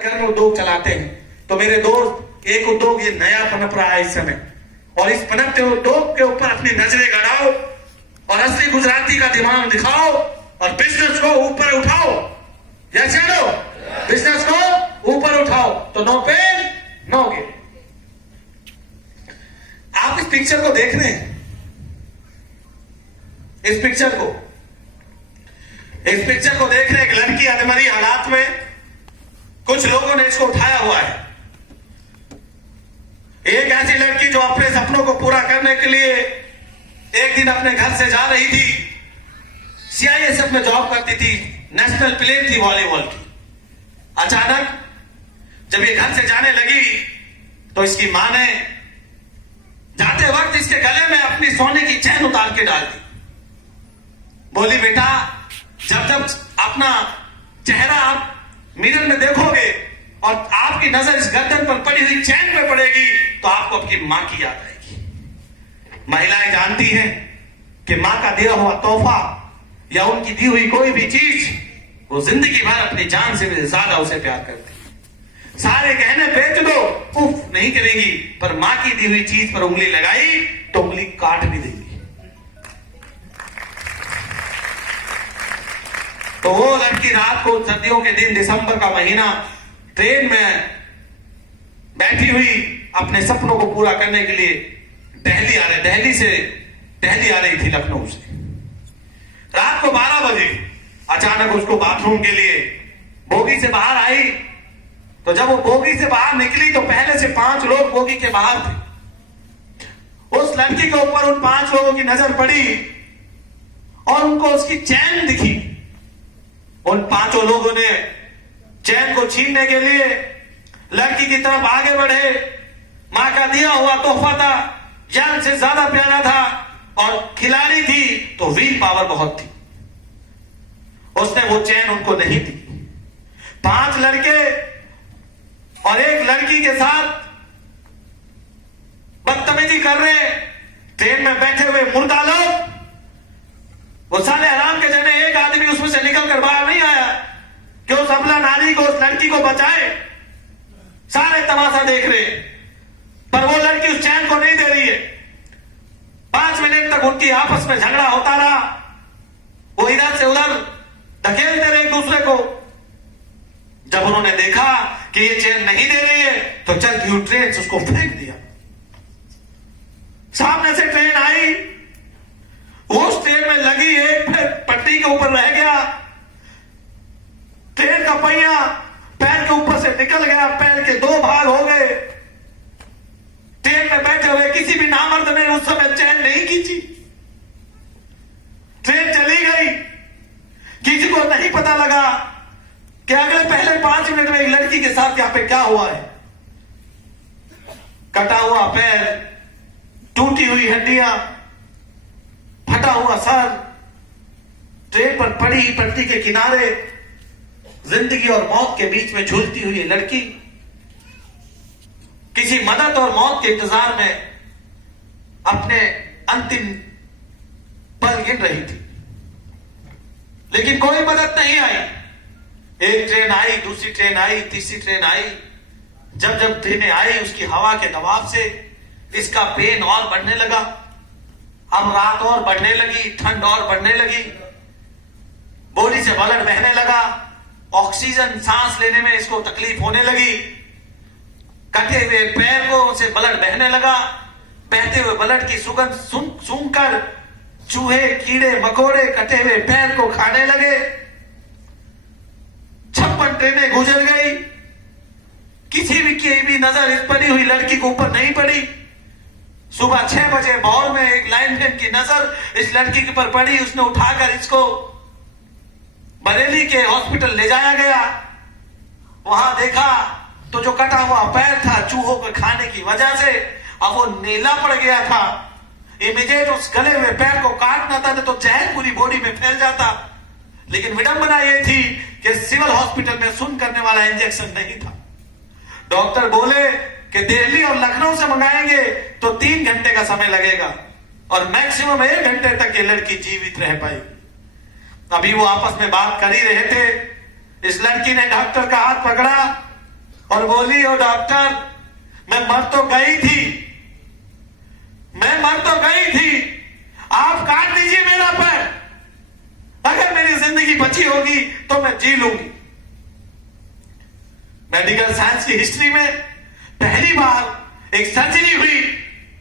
घर में उद्योग चलाते हैं, तो मेरे दोस्त एक उद्योग ये नया पनप रहा है इस समय, और इस पनपते उद्योग के ऊपर अपनी नजरें गड़ाओ और असली गुजराती का दिमाग दिखाओ और बिजनेस को ऊपर उठाओ। यस या नो? बिजनेस को ऊपर उठाओ तो नो पेन नो गेन। आप इस पिक्चर को देख रहे हैं, इस पिक्चर को देख रहे हैं। एक लड़की अधमरी हालात में, कुछ लोगों ने इसको उठाया हुआ है। एक ऐसी लड़की जो अपने सपनों को पूरा करने के लिए एक दिन अपने घर से जा रही थी, सीआईएसएफ में जॉब करती थी, नेशनल प्लेयर थी वॉलीबॉल की। अचानक जब ये घर से जाने लगी तो इसकी मां ने जाते वक्त इसके गले में अपनी सोने की चैन उतार के डाल दी। बोली, बेटा जब जब अपना चेहरा आप मिरर में देखोगे और आपकी नजर इस गर्दन पर पड़ी हुई चैन पे पड़ेगी तो आपको अपनी मां की याद आएगी। महिलाएं जानती हैं कि मां का दिया हुआ तोहफा या उनकी दी हुई कोई भी चीज वो जिंदगी भर अपनी जान से भी ज्यादा उसे प्यार करती है। सारे गहने बेच दो, उफ नहीं करेगी, पर मां की दी हुई चीज पर उंगली लगाई तो उंगली काट भी देगी। तो वो लड़की रात को सर्दियों के दिन, दिसंबर का महीना, ट्रेन में बैठी हुई अपने सपनों को पूरा करने के लिए दिल्ली आ रही थी, लखनऊ से। रात को 12 बजे अचानक उसको बाथरूम के लिए बोगी से बाहर आई। तो जब वो बोगी से बाहर निकली तो पहले से 5 लोग बोगी के बाहर थे। उस लड़की के ऊपर उन 5 लोगों की नजर पड़ी और उनको उसकी चैन दिखी। उन 5 लोगों ने चैन को छीनने के लिए लड़की की तरफ आगे बढ़े। मां का दिया हुआ तोहफा था, जान से ज्यादा प्यारा था और खिलाड़ी थी तो व्हील पावर बहुत थी। उसने वो चैन उनको नहीं दी। 5 लड़के और एक लड़की के साथ बदतमीजी कर रहे। ट्रेन में बैठे हुए मुर्दा लोग, वो साले हराम के जने एक आदमी उसमें से निकल कर बाहर नहीं आया कि उस अबला नारी को, उस लड़की को बचाए। सारे तमाशा देख रहे, पर वो लड़की उस चैन को नहीं दे रही है। 5 मिनट तक उनकी आपस में झगड़ा होता रहा। वो इधर से उधर धकेलते रहे एक दूसरे को। जब उन्होंने देखा कि ये चैन नहीं दे रही है तो चलती हुई ट्रेन से उसको फेंक दिया। सामने से ट्रेन आई, उस ट्रेन में लगी एक पट्टी के ऊपर रह गया। ट्रेन का पहिया पैर के ऊपर से निकल गया, पैर के 2 भाग हो गए। ट्रेन में बैठे हुए किसी भी नामर्द ने उस समय चैन नहीं खींची। ट्रेन चली गई। किसी को नहीं पता लगा कि अगले पहले 5 मिनट में एक लड़की के साथ यहां पे क्या हुआ है। कटा हुआ पैर, टूटी हुई हड्डियां, फटा हुआ सर, ट्रेन पर पड़ी पट्टी के किनारे जिंदगी और मौत के बीच में झूलती हुई लड़की किसी मदद और मौत के इंतजार में अपने अंतिम पल गिन रही थी, लेकिन कोई मदद नहीं आई। एक ट्रेन आई, दूसरी ट्रेन आई, तीसरी ट्रेन आई। जब जब ट्रेनें आई उसकी हवा के दबाव से इसका पेन और बढ़ने लगा। अब रात और बढ़ने लगी, ठंड और बढ़ने लगी, बॉडी से ब्लड बहने लगा, ऑक्सीजन सांस लेने में इसको तकलीफ होने लगी। कटे हुए पैर को से ब्लड बहने लगा। बहते हुए ब्लड की सुगंध सूंघकर चूहे, कीड़े मकोड़े कटे हुए पैर को खाने लगे। 56 ट्रेनें गुजर गई, किसी भी की भी नजर इस पड़ी हुई लड़की के ऊपर नहीं पड़ी। सुबह 6 बजे भोर में एक लाइनमैन की नजर इस लड़की के पर पड़ी। उसने उठाकर इसको बरेली के हॉस्पिटल ले जाया गया। वहां देखा तो जो कटा हुआ पैर था चूहों के खाने की वजह से अब वो नीला पड़ गया था। इमीडिएट उस गले हुए पैर को काटना था तो जहर पूरी बॉडी में फैल जाता। लेकिन विडंबना यह थी कि सिविल हॉस्पिटल में सुन करने वाला इंजेक्शन नहीं था। डॉक्टर बोले कि दिल्ली और लखनऊ से मंगाएंगे तो 3 घंटे का समय लगेगा और मैक्सिमम 1 घंटे तक ये लड़की जीवित रह पाएगी। अभी वो आपस में बात कर ही रहे थे, इस लड़की ने डॉक्टर का हाथ पकड़ा और बोली, ओ डॉक्टर, मैं मर तो गई थी, मैं मर तो गई थी, आप काट दीजिए मेरा पैर, अगर मेरी जिंदगी बची होगी तो मैं जी लूंगी। मेडिकल साइंस की हिस्ट्री में पहली बार एक सर्जरी हुई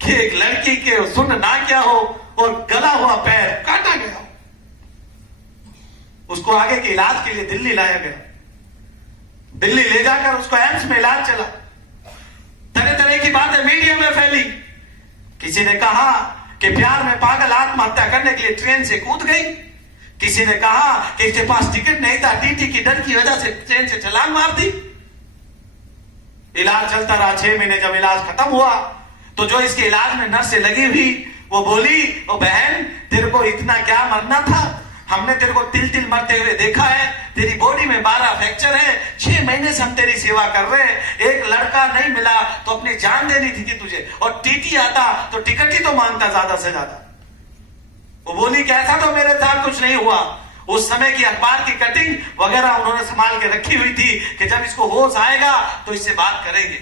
कि एक लड़की के सुन ना क्या हो और गला हुआ पैर काटा गया। उसको आगे के इलाज के लिए दिल्ली लाया गया। दिल्ली ले जाकर उसको एम्स में इलाज चला। तरह तरह की बातें मीडिया में फैली। किसी ने कहा कि प्यार में पागल आत्महत्या करने के लिए ट्रेन से कूद गई। किसी ने कहा कि इसके पास टिकट नहीं था, टीटी की डर की वजह से ट्रेन से छलांग मार दी। इलाज चलता रहा 6 महीने। जब इलाज खत्म हुआ तो जो इसके इलाज में नर्स से लगी हुई वो बोली, ओ बहन, तेरे को इतना क्या मरना था, हमने तेरे को तिल तिल मरते हुए देखा है, तेरी बॉडी में 12 फ्रैक्चर है, 6 महीने से हम तेरी सेवा कर रहे हैं, एक लड़का नहीं मिला तो अपनी जान देनी थी कि तुझे, और टीटी आता तो टिकट ही तो मांगता ज्यादा से ज्यादा। वो बोली कि ऐसा तो मेरे साथ कुछ नहीं हुआ। उस समय की अखबार की कटिंग वगैरह उन्होंने संभाल के रखी हुई थी कि जब इसको होश आएगा तो इससे बात करेंगे।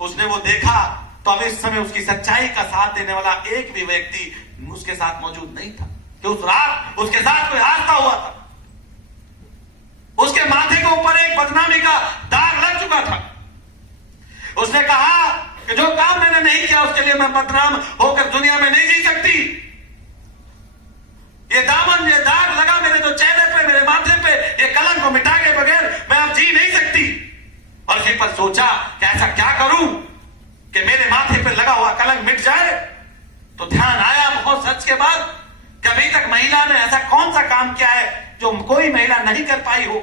उसने वो देखा तो अब इस समय उसकी सच्चाई का साथ देने वाला एक भी व्यक्ति उसके साथ मौजूद नहीं था कि उस रात उसके साथ कोई हादसा हुआ था। उसके माथे के ऊपर एक बदनामी का दाग लग चुका था। उसने कहा कि जो काम मैंने नहीं किया उसके लिए मैं बदनाम होकर दुनिया में नहीं जी सकती। ये दामन, ये दाग लगा मेरे जो चेहरे पे, मेरे माथे पे, ये कलंक को मिटा के बगैर मैं अब जी नहीं सकती। और फिर पर सोचा कि ऐसा क्या करूं कि मेरे माथे पे लगा हुआ कलंक मिट जाए। तो ध्यान आया बहुत सच के बाद, कभी तक महिला ने ऐसा कौन सा काम किया है जो कोई महिला नहीं कर पाई हो।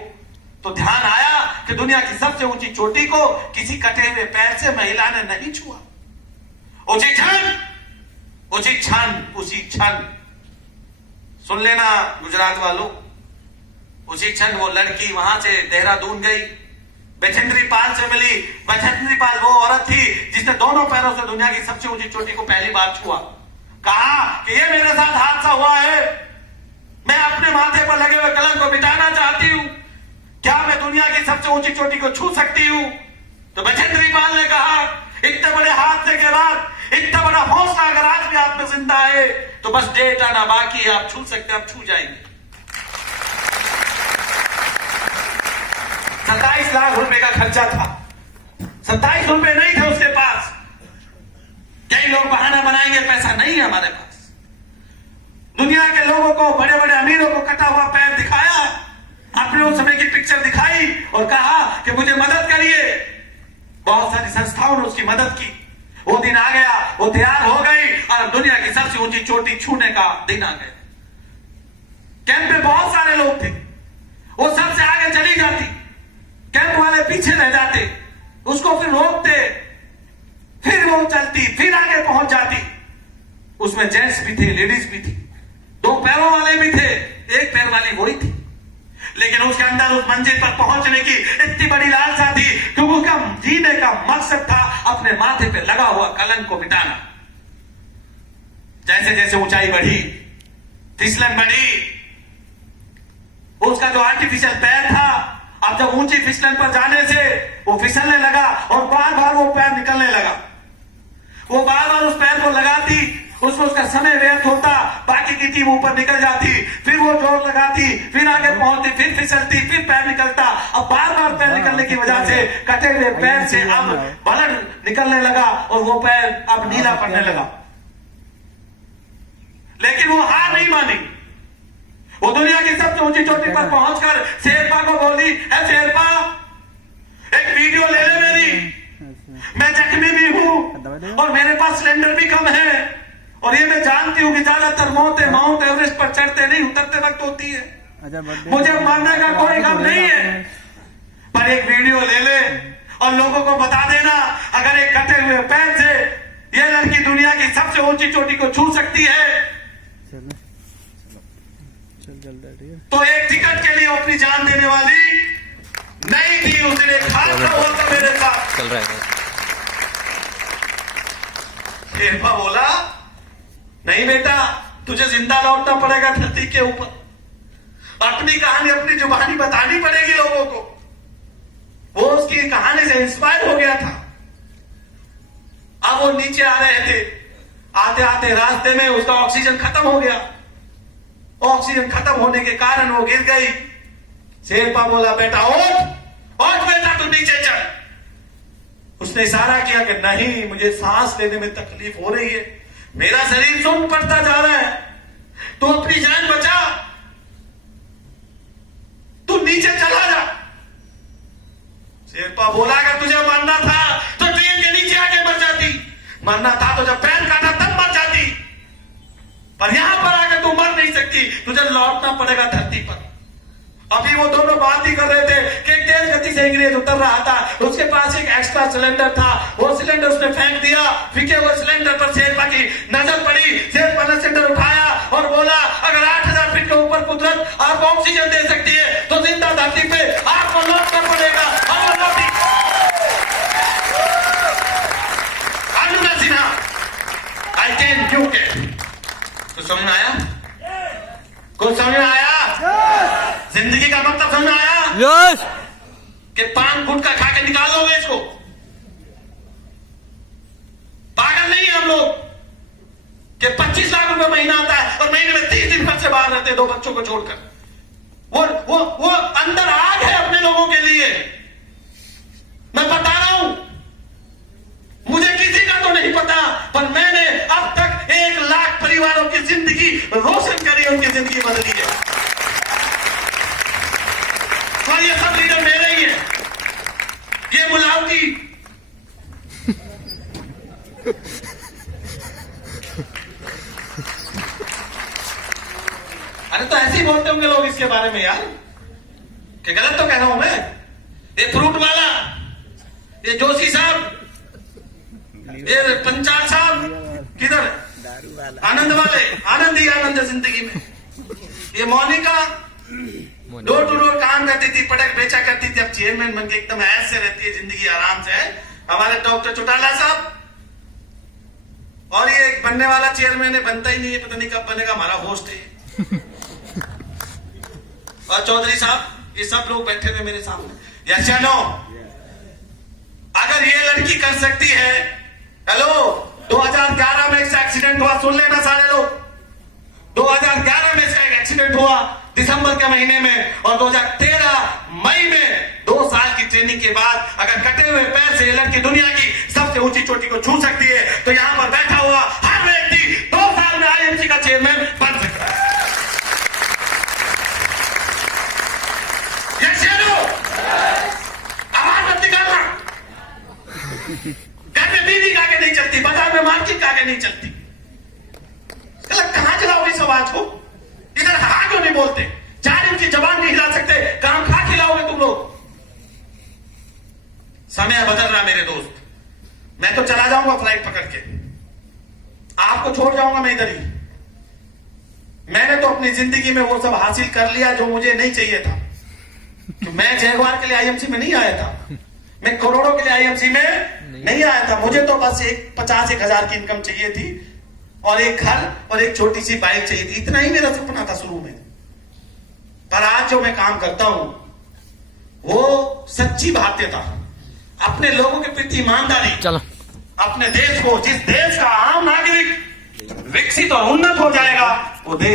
तो ध्यान आया कि दुनिया की सबसे ऊंची चोटी को किसी कटे हुए पैर से महिला ने नहीं छुआ। उसी क्षण सुन लेना गुजरात वालों, उसी क्षण वो लड़की वहां से देहरादून गई, बछेंद्री पाल से मिली। बछेंद्री पाल वो औरत थी जिसने दोनों पैरों से दुनिया की सबसे ऊंची चोटी को पहली बार छुआ। कहा कि ये मेरे साथ हादसा हुआ है, मैं अपने माथे पर लगे हुए कलंक को मिटाना चाहती हूं, क्या मैं दुनिया की सबसे ऊंची चोटी को छू सकती हूं? तो बछेंद्री पाल ने कहा, इतने बड़े हादसे के बाद इतना बड़ा हौसला अगर आज भी आप में जिंदा है तो बस डेट आना बाकी है, आप छू सकते हैं, आप छू जाएंगे। 27 लाख रुपए का खर्चा था, 27 रुपए नहीं थे उसके पास। कई लोग बहाना बनाएंगे पैसा नहीं है हमारे पास। दुनिया के लोगों को, बड़े बड़े अमीरों को कटा हुआ पैर दिखाया, अपने उस समय की पिक्चर दिखाई और कहा कि मुझे मदद करिए। बहुत सारी संस्थाओं ने उसकी मदद की। वो दिन आ गया, वो तैयार हो गई और अब दुनिया की सबसे ऊंची चोटी छूने का दिन आ गया। कैंप में बहुत सारे लोग थे, वो सबसे आगे चली जाती, कैंप वाले पीछे रह जाते, उसको फिर रोकते, फिर वो चलती, फिर आगे पहुंच जाती। उसमें जेंट्स भी थे, लेडीज भी थी, 2 पैरों वाले भी थे, 1 पैर वाली वही थी। लेकिन उसके अंदर उस मंजिल पर पहुंचने की इतनी बड़ी लालसा थी क्योंकि उसका जीने का मकसद था अपने माथे पे लगा हुआ कलंक को मिटाना। जैसे जैसे ऊंचाई बढ़ी, फिसलन बढ़ी, उसका जो आर्टिफिशियल पैर था अब जब ऊंची फिसलन पर जाने से वो फिसलने लगा और बार बार वो पैर निकलने लगा। वो बार बार उस पैर को लगाती, उसमें उसका समय व्यर्थ होता, बाकी की टीम ऊपर निकल जाती, फिर वो जोर लगाती, फिर आगे पहुंचती, फिर फिसलती, फिर पैर निकलता। अब बार बार पैर निकलने की वजह से कटे हुए पैर से अब ब्लड निकलने लगा और वो पैर अब नीला पड़ने लगा। लेकिन वो हार नहीं मानी। वो दुनिया की सबसे ऊंची चोटी पर पहुंचकर शेरपा को बोली, है शेरपा, एक वीडियो ले ले मेरी, मैं जख्मी भी हूं और मेरे पास सिलेंडर भी कम है और ये मैं जानती हूँ कि ज्यादातर मौतें माउंट एवरेस्ट पर चढ़ते नहीं उतरते वक्त होती है। मुझे मरने का कोई गम नहीं है, पर एक वीडियो ले ले और लोगों को बता देना अगर एक कटे हुए पैर से ये लड़की दुनिया की सबसे ऊंची चोटी को छू सकती है तो एक टिकट के लिए अपनी जान देने वाली नहीं थी। उसने हादसा हुआ था मेरे साथ चल रहा है। शेरपा बोला, नहीं बेटा, तुझे जिंदा लौटना पड़ेगा धरती के ऊपर, अपनी कहानी अपनी जुबानी बतानी पड़ेगी लोगों को। वो उसकी कहानी से इंस्पायर हो गया था। अब वो नीचे आ रहे थे, आते आते रास्ते में उसका ऑक्सीजन खत्म हो गया। ऑक्सीजन खत्म होने के कारण वो गिर गई। शेरपा बोला, बेटा उठ बेटा, तू नीचे चल। उसने इशारा किया कि नहीं, मुझे सांस लेने में तकलीफ हो रही है, मेरा शरीर सुन्न पड़ता जा रहा है, तू अपनी जान बचा, तू नीचे चला जा। शेरपा बोला, अगर तुझे मरना था तो ट्रेन के नीचे आके मर जाती, मरना था तो जब पैर काटा तब मर जाती, पर यहां पर आकर तू मर नहीं सकती, तुझे लौटना पड़ेगा धरती पर। अभी वो दोनों बात ही कर रहे थे कि एक तेज गति से अंग्रेज उतर रहा था, उसके पास एक एक्स्ट्रा सिलेंडर था, वो सिलेंडर उसने फेंक दिया। फीके हुए सिलेंडर पर शेरपा की नजर पड़ी। शेरपा ने सिलेंडर उठाया और बोला, अगर 8000 फीट के ऊपर कुदरत आपको ऑक्सीजन दे सकती है तो जिंदा धरती पे आपको लौटना पड़ेगा। I can you can. कुछ समझ में आया? कुछ समझ में आया? जिंदगी का मतलब समझ में आया? यस। कि पान गुटखा खा के निकाल दोगे इसको? पागल नहीं है हम लोग कि 25 लाख रुपए महीना आता है और महीने में 30 दिन घर से बाहर रहते हैं 2 बच्चों को छोड़कर। वो अंदर आग है अपने लोगों के लिए। मैं बता रहा हूं, मुझे किसी का तो नहीं पता, पर मैंने अब तक 1 लाख परिवारों की जिंदगी रोशन करी, उनकी जिंदगी बदली है। और ये सब लीडर मेरे ही हैं, ये मुलावटी। अरे तो ऐसे ही बोलते होंगे लोग इसके बारे में यार, कि गलत तो कह रहा हूं मैं। ये फ्रूट वाला, ये जोशी साहब, ये पंचाल साहब, किधर आनंद वाले, आनंद ही आनंद है जिंदगी में। ये मोनिका डोर टू डोर काम करती थी, प्रोडक्ट बेचा करती थी, अब चेयरमैन बन के एकदम ऐश से रहती है, जिंदगी आराम से है। हमारे डॉक्टर चौटाला साहब, और ये एक बनने वाला चेयरमैन है, बनता ही नहीं है, पता नहीं कब बनेगा, हमारा होस्ट है। और चौधरी साहब, ये सब लोग बैठे थे मेरे सामने। यस या नो? अगर ये लड़की कर सकती है, हेलो, 2011 में इसका एक्सीडेंट हुआ, सुन लेना सारे लोग, 2011 में इसका एक एक्सीडेंट हुआ दिसंबर के महीने में, और 2013 मई में 2 साल की ट्रेनिंग के बाद अगर कटे हुए पैर से ये लड़की दुनिया की सबसे ऊंची चोटी को छू सकती है, तो यहां पर बैठा हुआ हर व्यक्ति 2 साल में आईएमसी का चेयरमैन बन सकता है। आवाज मत निकालना। घर में बीवी का आगे नहीं चलती, बाजार में मार्केट का आगे नहीं चलती, कहां चलाओगे इस आवाज को? इधर हाँ क्यों नहीं बोलते? 4 इंच की जबान नहीं हिला सकते, काम खा खिलाओगे तुम लोग? समय बदल रहा मेरे दोस्त, मैं तो चला जाऊंगा फ्लाइट पकड़ के, आपको छोड़ जाऊंगा मैं इधर ही। मैंने तो अपनी जिंदगी में वो सब हासिल कर लिया जो मुझे नहीं चाहिए था। तो मैं जयगवार के लिए आईएमसी में नहीं आया था, मैं करोड़ों के लिए आईएमसी में नहीं आया था। मुझे तो बस 50-1,000 की इनकम चाहिए थी, और एक घर और एक छोटी सी बाइक चाहिए थी, इतना ही मेरा सपना था शुरू में। पर आज जो मैं काम करता हूं वो सच्ची भारतीयता, अपने लोगों के प्रति ईमानदारी, चलो, अपने देश को, जिस देश का आम नागरिक विकसित और उन्नत हो जाएगा, वो देश